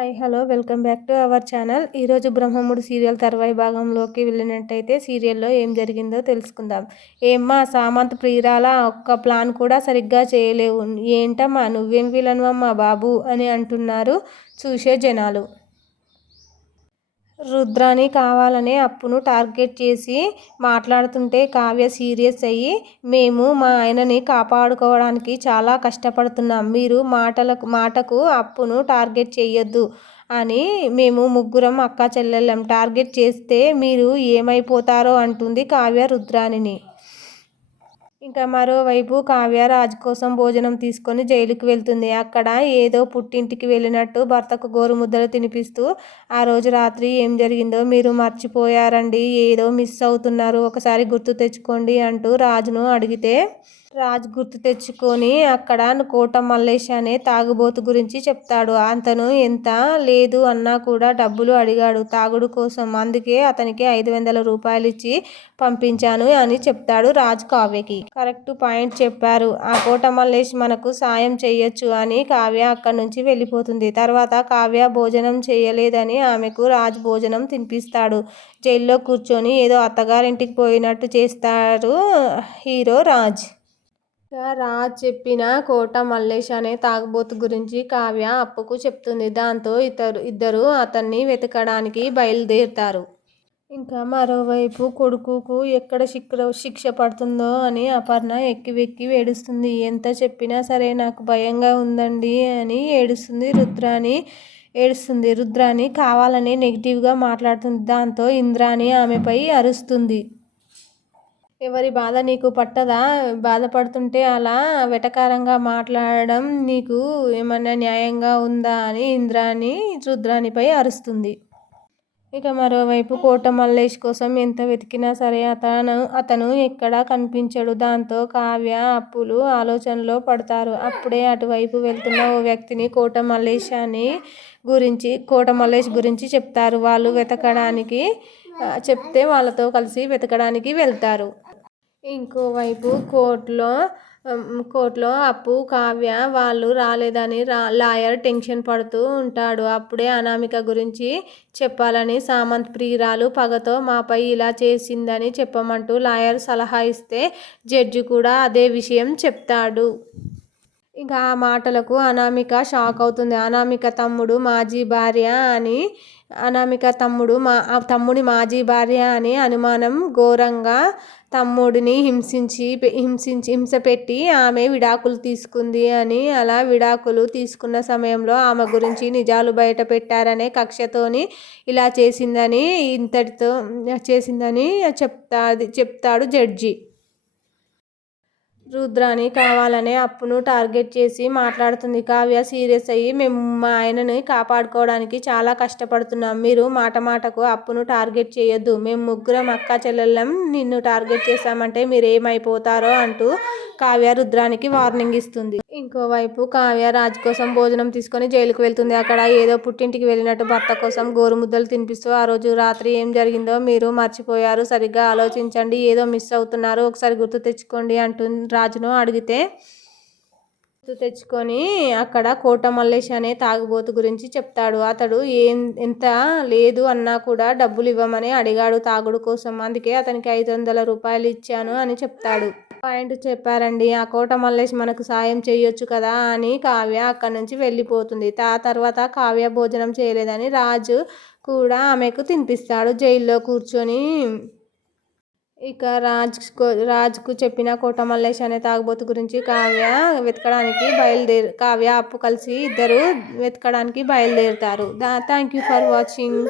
Hi hello welcome back to our channel. ఈరోజు Brahmamudi serial తర్వాయి భాగంలోకి వెళ్ళినట్టయితే సీరియల్లో ఏం జరిగిందో తెలుసుకుందాం. ఏమ్మా సామంత్ ప్రియురాల ఒక్క ప్లాన్ కూడా సరిగ్గా చేయలేవు, ఏంటమ్మా నువ్వేం విలనువమ్మా బాబు అని అంటున్నారు చూసే జనాలు. రుద్రాని కావాలనే అప్పును టార్గెట్ చేసి మాట్లాడుతుంటే కావ్య సీరియస్ అయ్యి, మేము మా ఆయనని కాపాడుకోవడానికి చాలా కష్టపడుతున్నాం, మీరు మాటకు అప్పును టార్గెట్ చేయొద్దు అని మేము ముగ్గురం అక్క చెల్లెళ్ళం టార్గెట్ చేస్తే మీరు ఏమైపోతారో అంటుంది కావ్య రుద్రానిని. ఇంకా మరోవైపు కావ్య రాజ్ కోసం భోజనం తీసుకొని జైలుకి వెళ్తుంది. అక్కడ ఏదో పుట్టింటికి వెళ్ళినట్టు భర్తకు గోరుముద్దలు తినిపిస్తూ, ఆ రోజు రాత్రి ఏం జరిగిందో మీరు మర్చిపోయారండి, ఏదో మిస్ అవుతున్నారు, ఒకసారి గుర్తు తెచ్చుకోండి అంటూ రాజును అడిగితే, రాజ్ గుర్తు తెచ్చుకొని అక్కడ కోట మల్లేష్ అనే తాగుబోతు గురించి చెప్తాడు. అతను ఎంత లేదు అన్నా కూడా డబ్బులు అడిగాడు తాగుడు కోసం, అందుకే అతనికి 500 రూపాయలు ఇచ్చి పంపించాను అని చెప్తాడు రాజ్ కావ్యకి. కరెక్ట్ పాయింట్ చెప్పారు, ఆ కోట మల్లేష్ మనకు సాయం చెయ్యొచ్చు అని కావ్య అక్కడి నుంచి వెళ్ళిపోతుంది. తర్వాత కావ్య భోజనం చేయలేదని ఆమెకు రాజ్ భోజనం తినిపిస్తాడు. జైల్లో కూర్చొని ఏదో అత్తగారింటికి పోయినట్టు చేస్తారు హీరో రాజ్. రాజ్ చెప్పిన కోట మల్లేష్ అనే తాగుబోతు గురించి కావ్య అప్పుకు చెప్తుంది. దాంతో ఇద్దరు అతన్ని వెతకడానికి బయలుదేరుతారు. ఇంకా మరోవైపు కొడుకుకు ఎక్కడ శిక్ష పడుతుందో అని అపర్ణ ఎక్కి వెక్కి ఏడుస్తుంది. ఎంత చెప్పినా సరే నాకు భయంగా ఉందండి అని ఏడుస్తుంది. రుద్రాని కావాలని నెగిటివ్గా మాట్లాడుతుంది. దాంతో ఇంద్రాణి ఆమెపై అరుస్తుంది. ఎవరి బాధ నీకు పట్టదా, బాధపడుతుంటే అలా వెటకారంగా మాట్లాడడం నీకు ఏమన్నా న్యాయంగా ఉందా అని ఇంద్రాణి రుద్రానిపై అరుస్తుంది. ఇక మరోవైపు కోట మల్లేష్ కోసం ఎంత వెతికినా సరే అతను ఎక్కడా కనిపించడు. దాంతో కావ్య అప్పులు ఆలోచనలో పడతారు. అప్పుడే అటువైపు వెళ్తున్న ఓ వ్యక్తిని కోట మల్లేష్ గురించి చెప్తారు. వాళ్ళు వెతకడానికి చెప్తే వాళ్ళతో కలిసి వెతకడానికి వెళ్తారు. ఇంకోవైపు కోర్టులో అప్పు కావ్య వాళ్ళు రాలేదని లాయర్ టెన్షన్ పడుతూ ఉంటాడు. అప్పుడే అనామిక గురించి చెప్పాలని సామంత్ ప్రియురాలు పగతో మాపై ఇలా చేసిందని చెప్పమంటూ లాయర్ సలహా ఇస్తే జడ్జి కూడా అదే విషయం చెప్తాడు. ఇంకా ఆ మాటలకు అనామిక షాక్ అవుతుంది. అనామిక తమ్ముడి మాజీ భార్య అని అనుమానం, ఘోరంగా తమ్ముడిని హింస పెట్టి ఆమె విడాకులు తీసుకుంది అని, అలా విడాకులు తీసుకున్న సమయంలో ఆమె గురించి నిజాలు బయట పెట్టారనే కక్షతోని ఇలా చేసిందని చెప్తాడు జడ్జి. రుద్రాని కావాలనే అప్పును టార్గెట్ చేసి మాట్లాడుతుంది. కావ్య సీరియస్ అయ్యి, మేము మా ఆయనని కాపాడుకోవడానికి చాలా కష్టపడుతున్నాం, మీరు మాటకు అప్పును టార్గెట్ చేయొద్దు, మేము ముగ్గురం అక్క చెల్లెళ్ళం నిన్ను టార్గెట్ చేశామంటే మీరేమైపోతారో అంటూ కావ్య రుద్రానికి వార్నింగ్ ఇస్తుంది. ఇంకోవైపు కావ్య రాజ్ కోసం భోజనం తీసుకొని జైలుకు వెళ్తుంది. అక్కడ ఏదో పుట్టింటికి వెళ్ళినట్టు భర్త కోసం గోరుముద్దలు తినిపిస్తూ, ఆ రోజు రాత్రి ఏం జరిగిందో మీరు మర్చిపోయారు, సరిగ్గా ఆలోచించండి, ఏదో మిస్ అవుతున్నారు, ఒకసారి గుర్తు తెచ్చుకోండి అంటూ రాజును అడిగితే, గుర్తు తెచ్చుకొని అక్కడ కోట మల్లేష్ అనే తాగుబోతు గురించి చెప్తాడు. అతడు ఎంత లేదు అన్నా కూడా డబ్బులు ఇవ్వమని అడిగాడు తాగుడు కోసం, అందుకే అతనికి 500 రూపాయలు ఇచ్చాను అని చెప్తాడు. పాయింట్ చెప్పారండి, ఆ కోట మల్లేష్ మనకు సాయం చేయొచ్చు కదా అని కావ్య అక్కడి నుంచి వెళ్ళిపోతుంది. తర్వాత కావ్య భోజనం చేయలేదని రాజు కూడా ఆమెకు తినిపిస్తాడు జైల్లో కూర్చొని. ఇక రాజ్కు చెప్పిన కోట మల్లేష్ అనే తాగుబోతు గురించి కావ్య అప్పు కలిసి ఇద్దరు వెతకడానికి బయలుదేరుతారు. Thank you for watching.